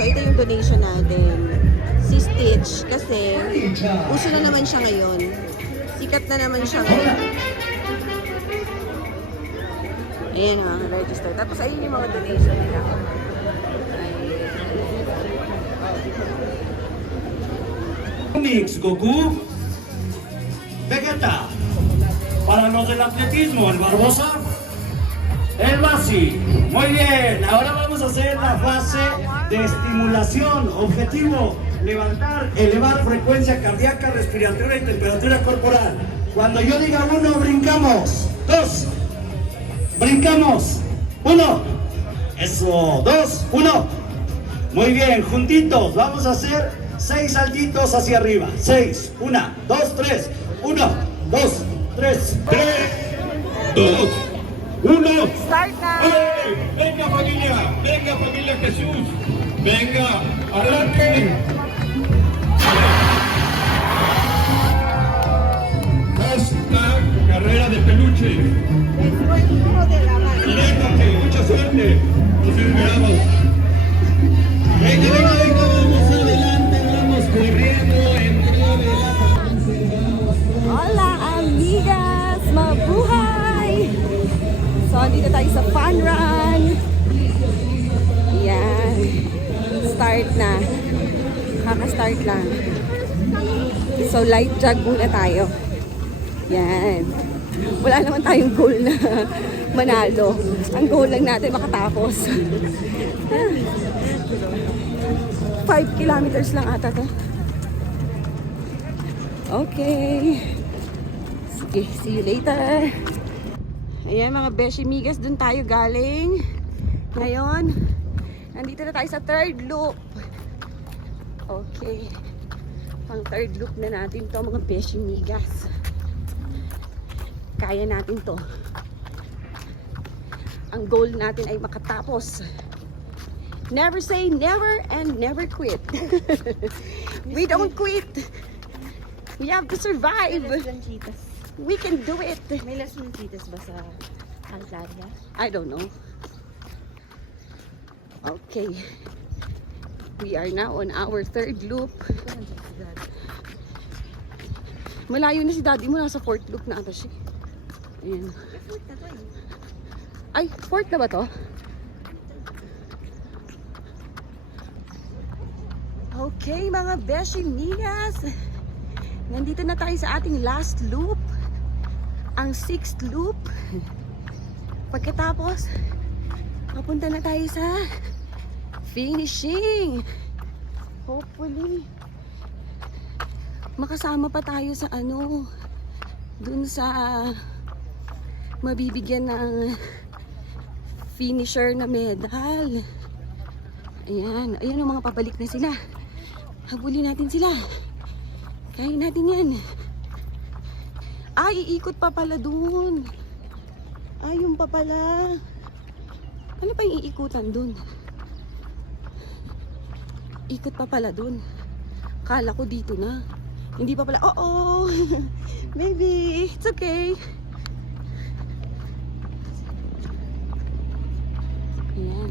So, ito yung donation natin. Si Stitch, kasi uso na naman siya ngayon. Sikat na naman siya ngayon. Ayan mga register. Tapos ayun yung mga donation nila. Mix, Goku, Vegeta. Para los del atletismo, el Barbosa, el Basi. Muy bien, ahora vamos a hacer la fase de estimulación. Objetivo, levantar, elevar frecuencia cardíaca, respiratoria y temperatura corporal. Cuando yo diga 1, brincamos. 2, brincamos. 1, eso, 2, 1. Muy bien, juntitos, vamos a hacer 6 saltitos hacia arriba. 6, 1, 2, 3, 1, 2, 3, 2, 1. Start na! Venga familia Jesús, venga, adelante. Hashtag carrera de peluche. Aléjate, mucha suerte. Nos esperamos. Venga, vamos adelante, vamos corriendo en medio de la... Hola, amigas! Mabuhay! So, dito tayo sa fun run. Yan. Start na. Kaka-start lang. So, light jog muna tayo. Yan. Wala naman tayong goal na manalo. Ang goal lang natin makatapos. 5 kilometers lang ata to. Okay. Sige, see you later. Ayan mga beshi migas, dun tayo galing. Ngayon, nandito na tayo sa third loop. Okay. Pang third loop na natin to mga beshi migas. Kaya natin to. Ang goal natin ay makatapos. Never say never and never quit. We don't quit. We have to survive. May Lanchitas. We can do it. May Las Lanchitas ba sa Altaria? I don't know. Okay. We are now on our third loop. Malayo na si daddy mo. Nasa fourth loop na ata siya. Ayan. Ay, fourth na ba to? Okay, mga beshi migas. Nandito na tayo sa ating last loop. Ang 6th loop. Pagkatapos, papunta na tayo sa finishing. Hopefully, makasama pa tayo sa dun sa mabibigyan ng finisher na medal. Ayan, ayan ang mga pabalik na sila. Habulin natin sila. Kaya natin yan. Ay, iikot pa pala dun. Ay, yung pa pala. Ano pa yung iikutan dun? Ikot pa pala dun. Kala ko dito na. Hindi pa pala. Oo. Maybe. It's okay. Ayan.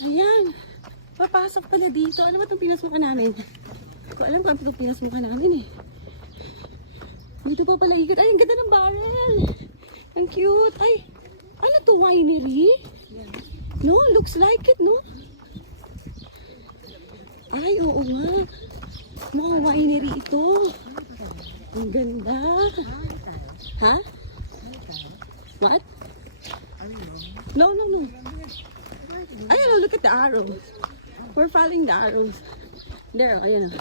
Ayan. Papasok pala dito. Ano ba itong pinasukan namin? Hindi ko alam kung ano itong pinasukan namin eh. Dito pa pala ikot. Ay, ang ganda ng barrel. Ang cute. Ay, ano to? Winery? No, looks like it, no? Ay, oo nga. Mga winery ito. Ang ganda. Ha? What? No, no, no. Ay, look at the arrows. We're following the arrows. There, ayan o.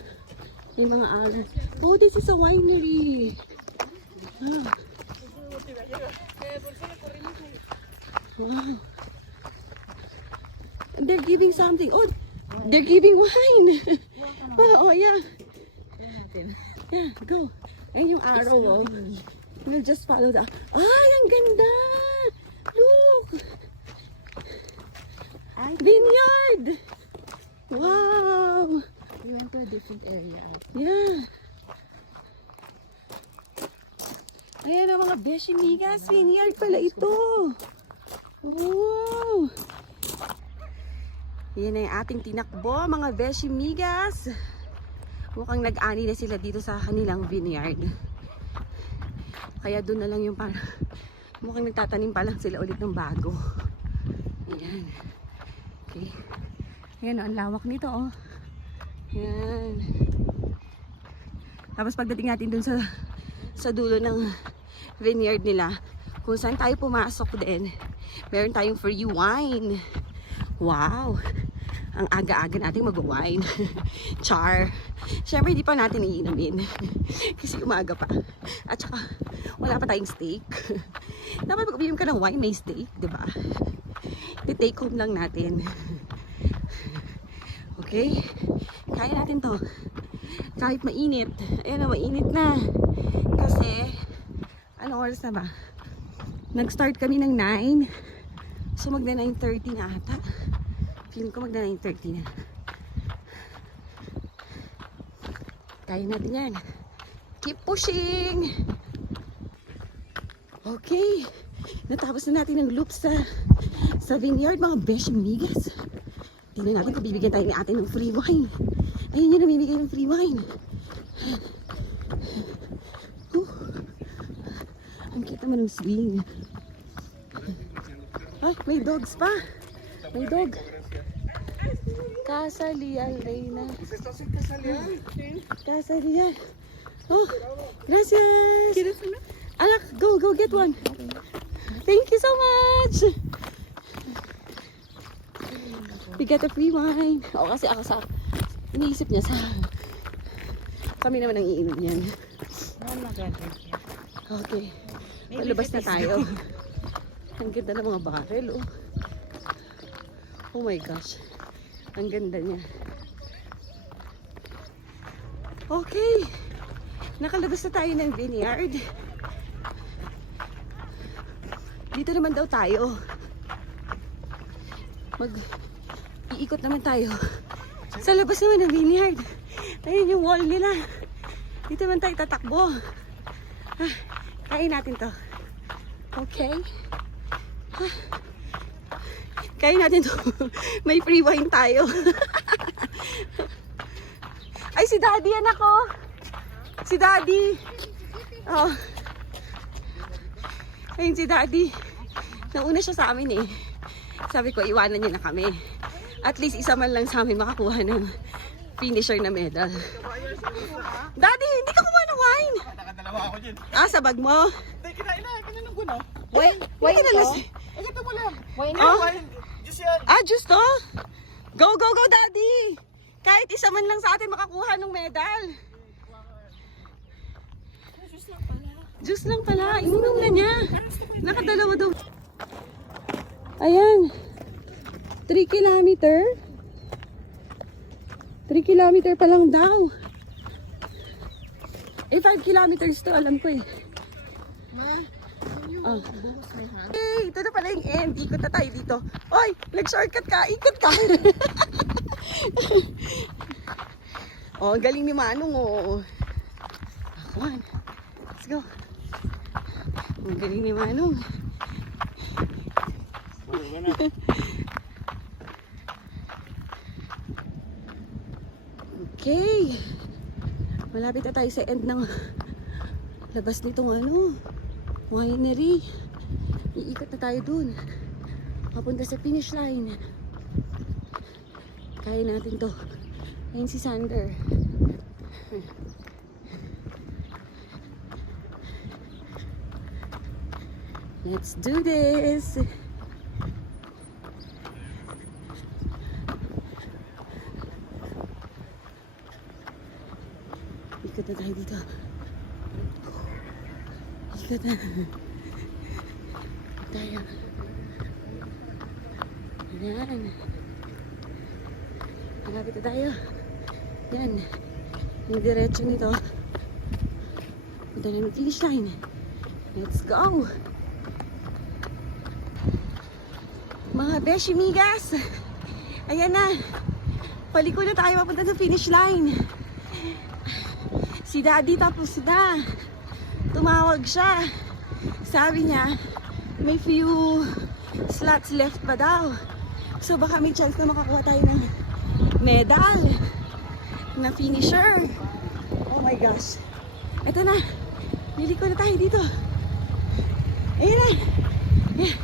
Yung mga arrows. Oh, this is a winery. Ah. Wow. They're giving something. Oh, they're giving wine. Oh, yeah. Yeah, go. Ayun yung arrow, oh. We'll just follow the... Ay, ang ganda! Look! Vineyard! Wow! We went to a different area. Yeah. Ayan ang mga beshi migas. Vineyard pala ito. Wow! Yan na yung ating tinakbo, mga beshi migas. Mukhang nag-ani na sila dito sa kanilang vineyard. Kaya doon na lang yung parang mukhang nagtatanim pa lang sila ulit ng bago. Ayan. Okay. Ayan, ang lawak nito, oh. Ayan. Tapos pagdating natin dun sa dulo ng vineyard nila, kung saan tayo pumasok din, meron tayong free wine. Wow! Ang aga-aga natin mag-wine. Char. Siyempre, hindi pa natin iinumin. Kasi umaga pa. At saka, wala pa tayong steak. Dapat pag uminom ka ng wine, may steak, diba? I-take home lang natin. Okay? Kaya natin to. Kahit mainit. Ayan na, mainit na. Kasi, anong oras na ba? Nag-start kami ng 9. So, magna 9:30 na ata. Feeling ko magna 9:30 na. Kaya natin yan. Keep pushing! Okay. Natapos na natin ang loop sa vineyard, mga besh migas. Tingnan natin kung bibigyan tayo ni ate ng free wine. Ayun yun, namimigay ng free wine. Ang kita mo ng swing. Ay, may dogs pa. May dog. Casalial, Reina. Casalial. Oh, gracias. Alak, go get one. Thank you so much. We get a free wine. O, kasi ako sa iniisip niya sa kami naman ang iinom yan. Okay. Palabas na tayo. Ang ganda ng mga barrel, oh. Oh my gosh. Ang ganda niya. Okay. Nakalabas na tayo ng vineyard. Dito naman daw tayo. Iikot naman tayo. Sa labas naman ng vineyard. Ayun yung wall nila. Dito naman tayo tatakbo. Kain natin to. Okay. Kain natin to. May free wine tayo. Ay, si Daddy, anak ko. Si Daddy. Oh. Ayun si Daddy. Nauna siya sa amin eh. Sabi ko, iwanan niyo na kami. At least isa man lang sa amin makakuha ng finisher na medal. Daddy, hindi ka kumuha ng wine. Nakadalawa ako dyan. Ah, sa bag mo? Hindi, kinain na. Kinain ko na. Wine to? Eh, ito mo lang. Wine Oh? Diyos yan. Ah, just to? Go, go, go, Daddy! Kahit isa man lang sa atin makakuha ng medal. Juice lang pala. Inunom na niya. Nakadalawa daw. Ayan. 3 kilometer. 3 kilometer pa lang daw. Eh, 5 kilometers to. Alam ko eh. Oh. Hey, ito na pala yung end. Ikot na tayo dito. Oy, nag-shortcut ka. Ikot ka. Oh, ang galing ni Manong, oh. Come on. Let's go. Ang galing ni Manong. Okay. Malapit na tayo sa end ng labas nitong winery. Iikot na tayo dun. Papunta sa finish line. Kaya natin to. Ayun si Sander. Let's do this. Ikot na tayo dito. Ikot na. Tayo. Ayan. Malapit na tayo. Yan. Yung diretso nito. Punta na ng finish line. Let's go! Mga beshi migas! Ayan na. Paliko na tayo papunta sa finish line. Si Daddy tapos na. Tumawag siya. Sabi niya, may few slots left pa daw. So baka may chance na makakuha tayo ng medal na finisher. Oh my gosh. Ito na. Liliko na tayo dito. Ayan na. Yeah.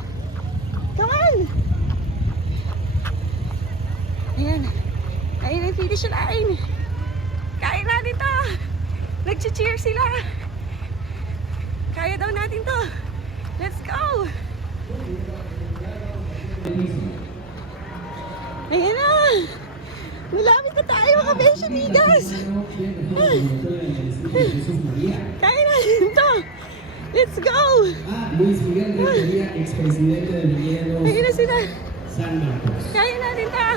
Come on. Ayan. Ayan ang finish line. Kaya natin to. Nag-cheer sila. Kaya daw natin to. Let's go. Ayan na. Malapit na tayo mga Beshamigas. Kaya natin to. Let's go. Luis Miguel Rentería, expresidente del gobierno Ayan na sila. San Marcos. Kaya natin to.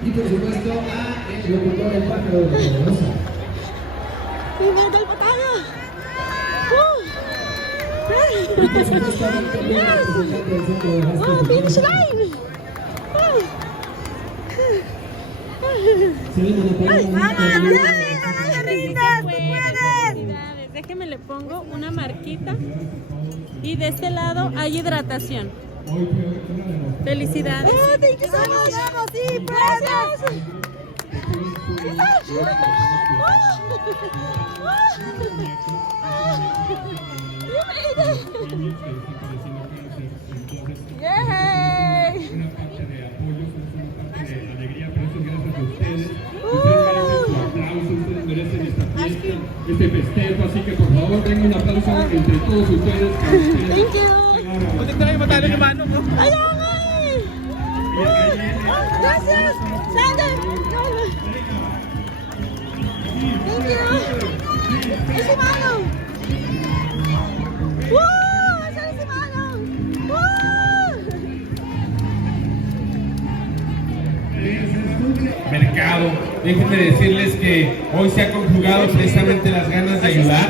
Y por supuesto a el locutor El Pájaro de Poderosa. May medal pa tayo. Woo! Y por supuesto a Víctor Villa, representante del Centro de Básquet. Oh, finish line. Woo! Se ven una palabra. Déjeme le pongo una marquita y de este lado hay hidratación. Felicidades. Oh, thank you so much. Sí, gracias. You made it. Yay. Este festejo, así que por favor denme un aplauso entre todos ustedes. Thank you. Ayaw nga eh. Gracias. Sander. Thank you. Ay, si Manong. Woo! Saan si Manong? Woo! Mercado. Déjenme decirles que hoy se ha conjugado precisamente las ganas de ayudar,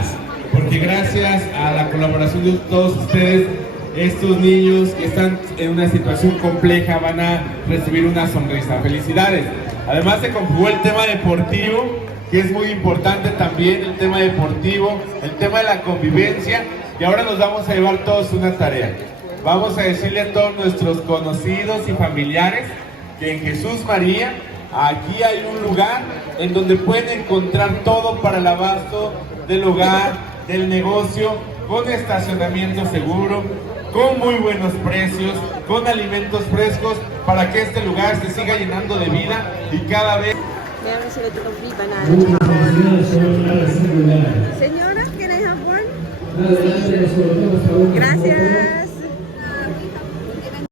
porque gracias a la colaboración de todos ustedes, estos niños que están en una situación compleja van a recibir una sonrisa. Felicidades. Además se conjugó el tema deportivo, que es muy importante también, el tema deportivo, el tema de la convivencia, y ahora nos vamos a llevar todos una tarea. Vamos a decirle a todos nuestros conocidos y familiares que en Jesús María aquí hay un lugar en donde pueden encontrar todo para el abasto del hogar, del negocio, con estacionamiento seguro, con muy buenos precios, con alimentos frescos, para que este lugar se siga llenando de vida y cada vez... Meron sila dito free banana. Muchas felicidades son nada singulares. Señora, can I have one? Adelante, sobre todo, por favor. Gracias.